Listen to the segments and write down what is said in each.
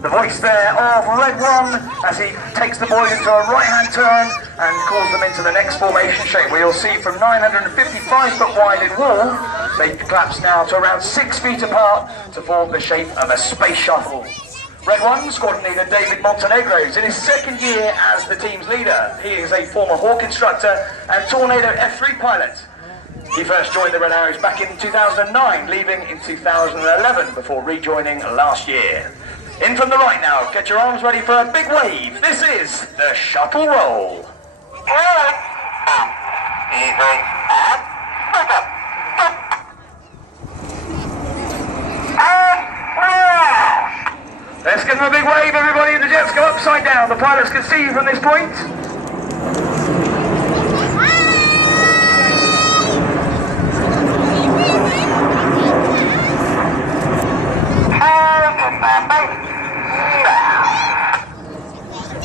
The voice there of Red 1 as he takes the boys into a right-hand turn and calls them into the next formation shape, where you'll see from 955 foot wide in wall, they collapse now to around 6 feet apart to form the shape of a space shuttle. Red 1 squadron leader David Montenegro is in his second year as the team's leader. He is a former Hawk instructor and Tornado F3 pilot. He first joined the Red Arrows back in 2009, leaving in 2011 before rejoining last year. In from the right now, get your arms ready for a big wave. This is the shuttle roll. Easy and back up. Let's give them a big wave, everybody. The jets go upside down. The pilots can see you from this point.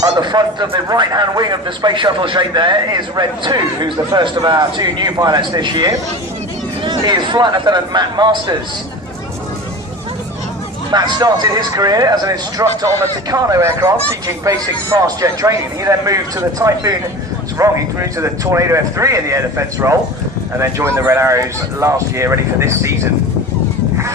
At the front of the right-hand wing of the space shuttle shape there is Red 2, who's the first of our 2 new pilots this year. He is Flight Lieutenant Matt Masters. Matt started his career as an instructor on the Tucano aircraft, teaching basic fast jet training. He then moved to the Typhoon, he through to the Tornado F3 in the air defence role, and then joined the Red Arrows last year, ready for this season.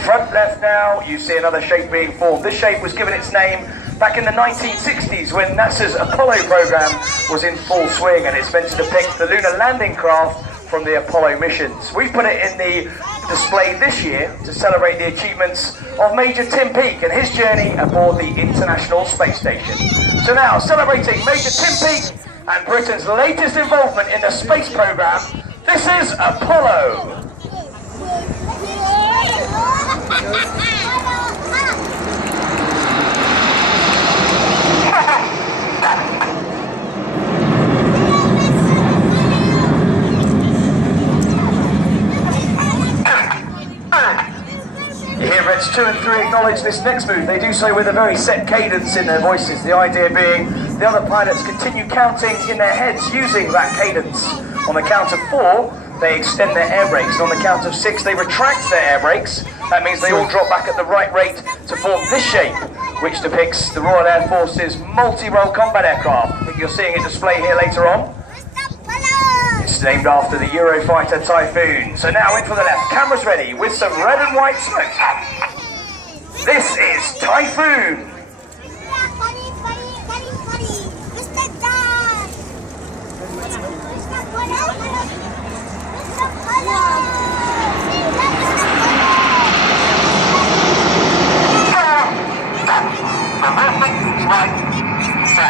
Front left now, you see another shape being formed. This shape was given its name back in the 1960s when NASA's Apollo program was in full swing, and it's meant to depict the lunar landing craft from the Apollo missions. We've put it in the display this year to celebrate the achievements of Major Tim Peake and his journey aboard the International Space Station. So now, celebrating Major Tim Peake and Britain's latest involvement in the space program, this is Apollo. You hear Reds 2 and 3 acknowledge this next move. They do so with a very set cadence in their voices, the idea being the other pilots continue counting in their heads using that cadence. On the count of 4, they extend their air brakes, and on the count of 6, they retract their air brakes. That means they all drop back at the right rate to form this shape, which depicts the Royal Air Force's multi-role combat aircraft. I think you're seeing it displayed here later on. It's named after the Eurofighter Typhoon. So now in for the left, cameras ready with some red and white smoke. This is Typhoon.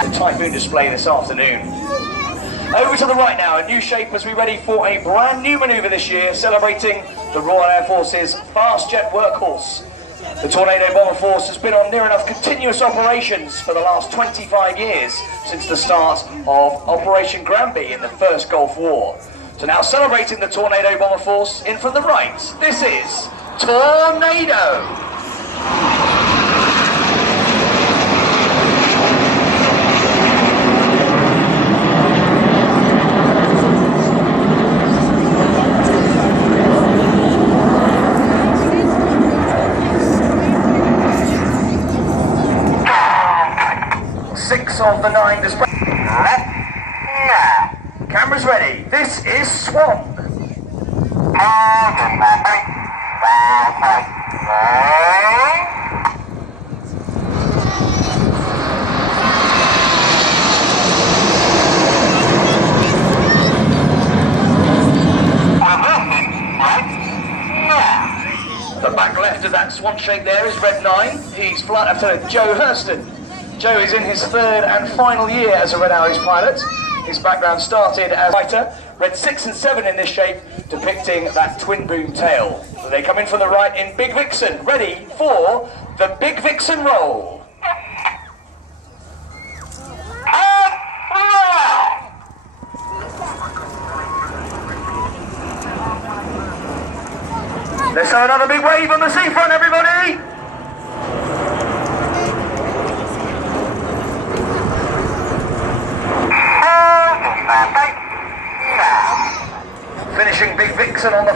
The Typhoon display this afternoon. Over to the right now, a new shape as we ready for a brand new manoeuvre this year, celebrating the Royal Air Force's fast jet workhorse. The Tornado Bomber Force has been on near enough continuous operations for the last 25 years, since the start of Operation Granby in the First Gulf War. So now celebrating the Tornado Bomber Force, in from the right, this is Tornado! 6 of the 9 display. Cameras ready. This is Swan. The back left of that Swan shape there is Red 9. He's Flight Lieutenant Joe Hurston. Joe is in his 3rd and final year as a Red Arrows pilot. His background started as a fighter. Red 6 and 7 in this shape, depicting that twin boom tail. So they come in from the right in Big Vixen, ready for the Big Vixen roll. Let's have another big wave on the seafront, everybody!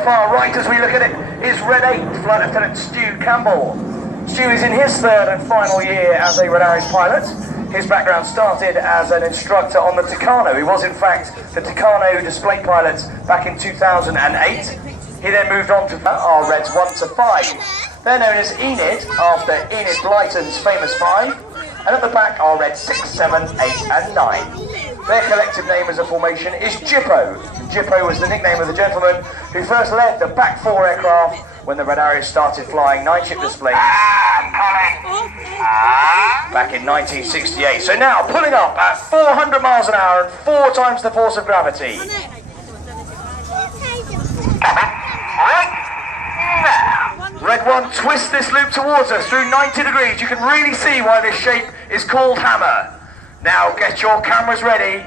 far right as we look at it is Red 8, Flight Lieutenant Stu Campbell. Stu is in his third and final year as a Red Arrows pilot. His background started as an instructor on the Tucano. He was in fact the Tucano display pilot back in 2008. He then moved on to our Reds 1 to 5. They're known as Enid after Enid Blyton's famous 5. And at the back are Reds 6, 7, 8 and 9. Their collective name as a formation is Jippo. Jippo was the nickname of the gentleman who first led the back 4 aircraft when the Red Arrows started flying night-ship displays back in 1968. So now, pulling up at 400 miles an hour and 4 times the force of gravity. Red 1 twists this loop towards us through 90 degrees. You can really see why this shape is called hammer. Now get your cameras ready.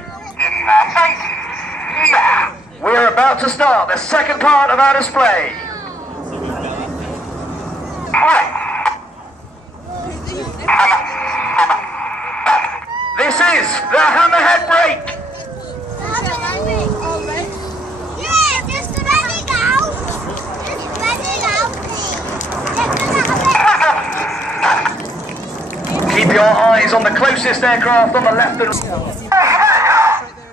We're about to start the second part of our display. This is the hammerhead brake. Yeah, just let it go. Just let it go. Keep your eyes on the closest aircraft on the left and...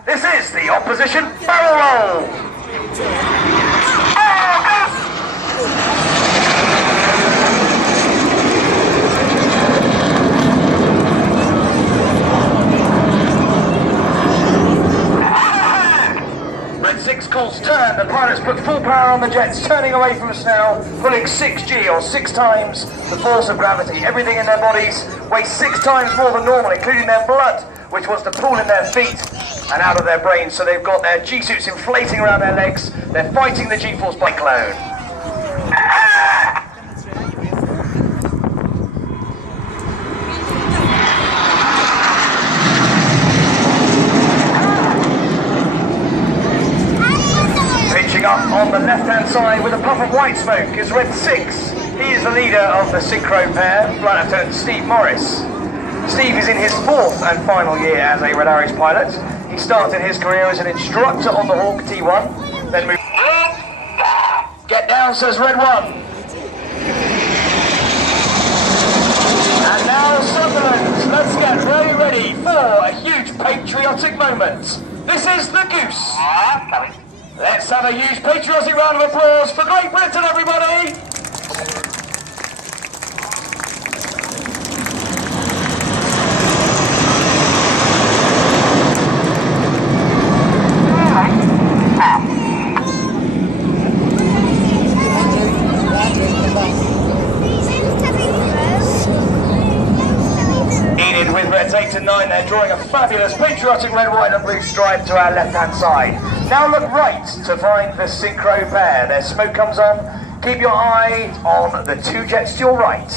This is the opposition barrel roll. Red 6 calls turn. The pilots put full power on the jets, turning away from us now, pulling 6G or 6 times the force of gravity. Everything in their bodies weighs 6 times more than normal, including their blood, which wants to pool in their feet and out of their brains. So they've got their G-suits inflating around their legs. They're fighting the G-force cyclone. Pitching up on the left-hand side with a puff of white smoke is Red 6. He is the leader of the synchro pair, Flight Lieutenant Steve Morris. Steve is in his 4th and final year as a Red Arrows pilot. He started his career as an instructor on the Hawk T1, then moved... Get down, says Red 1. And now Sunderland, let's get very ready for a huge patriotic moment. This is the Goose. Let's have a huge patriotic round of applause for Great Britain, everybody! Enid with Reds 8 and 9, they're drawing a fabulous patriotic red, white and blue stripe to our left-hand side. Now look right to find the synchro pair. Their smoke comes on. Keep your eye on the 2 jets to your right.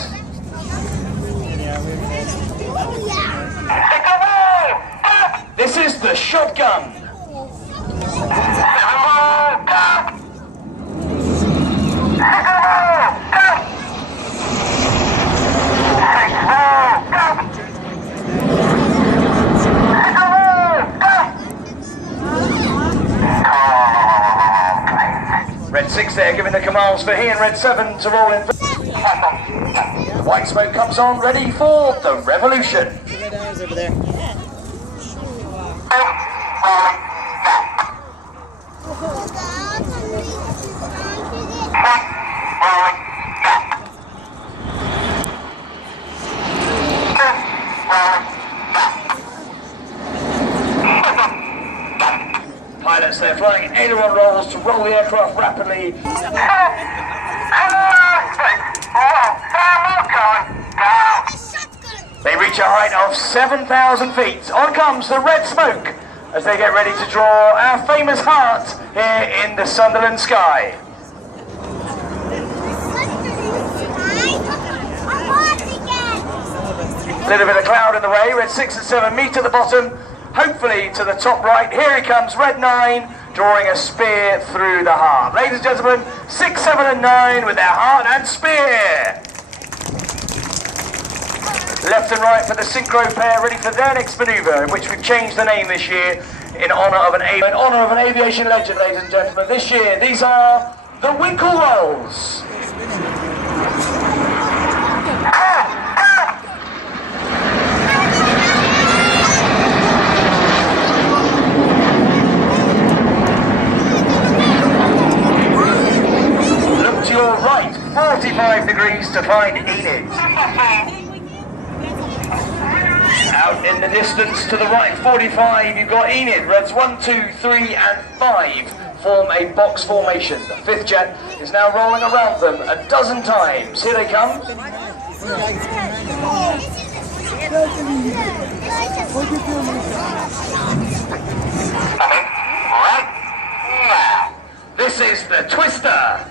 This is the shotgun. Red 6 there giving the commands for he and Red 7 to roll in. The white smoke comes on, ready for the revolution. Red Arrows over there. Pilots, they're flying aileron rolls to roll the aircraft rapidly. They reach a height of 7,000 feet. On comes the red smoke as they get ready to draw our famous heart here in the Sunderland sky. A little bit of cloud in the way. Red 6 and 7 meet at the bottom. Hopefully to the top right. Here he comes, Red 9, drawing a spear through the heart. Ladies and gentlemen, 6, 7 and 9 with their heart and spear. Left and right for the synchro pair, ready for their next manoeuvre, in which we've changed the name this year in honour of an aviation legend, ladies and gentlemen. This year, these are the Winkle Rolls. Look to your right, 45 degrees to find Enid. Out in the distance to the right, 45, you've got Enid. Reds 1, 2, 3 and 5 form a box formation. The fifth jet is now rolling around them a dozen times. Here they come. This is the Twister.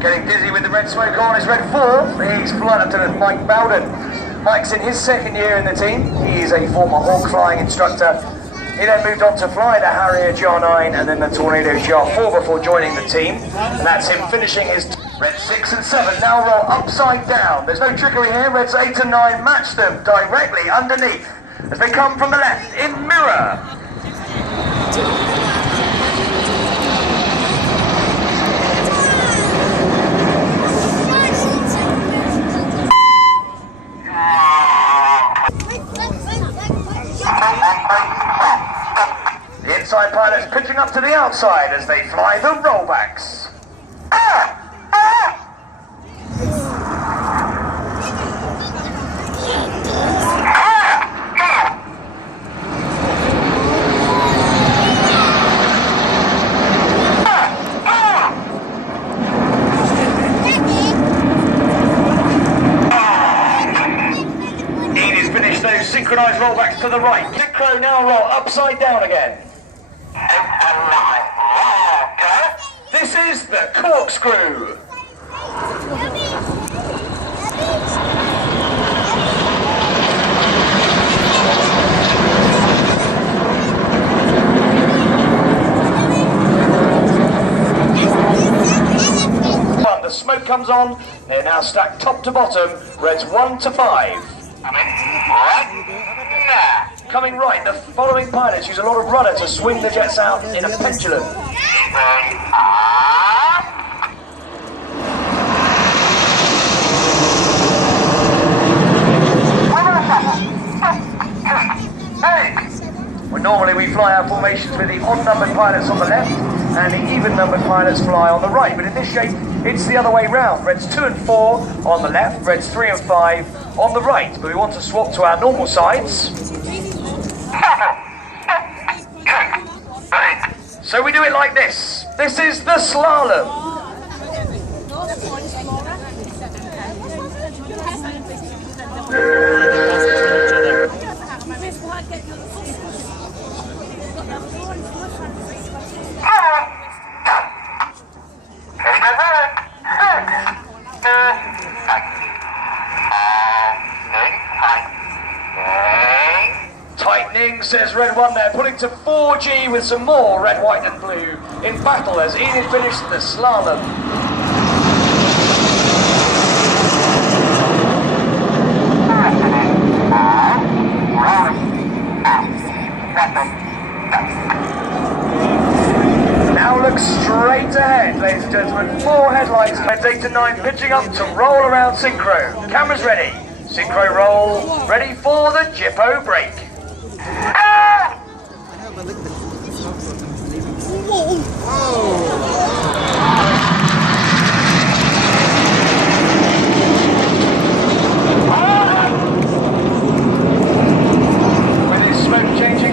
Getting dizzy with the red smoke on, is red 4. He's flying up to Mike Bowden. Mike's in his second year in the team. He is a former Hawk flying instructor. He then moved on to fly the Harrier GR9 and then the Tornado GR4 before joining the team. And that's him finishing his red 6 and 7 now roll upside down. There's no trickery here. Reds 8 and 9 match them directly underneath as they come from the left in mirror. The inside pilots pitching up to the outside as they fly the rollbacks. Enid's finished those synchronized rollbacks to the right. Synchro now roll upside down again. This is the corkscrew. The smoke comes on. They're now stacked top to bottom. Reds 1 to 5. Coming right, the following pilots use a lot of rudder to swing the jets out in a pendulum. Well, normally we fly our formations with the odd-numbered pilots on the left and the even-numbered pilots fly on the right, but in this shape it's the other way round. Reds 2 and 4 on the left, Reds 3 and 5 on the right, but we want to swap to our normal sides. So we do it like this. This is the slalom. Tightening, says red 1 there, putting to 4G with some more red, white and blue in battle as Enid finished the slalom. Now look straight ahead, ladies and gentlemen. 4 headlights, Reds 8 and 9 pitching up to roll around synchro. Cameras ready. Synchro roll, ready for the Jippo break.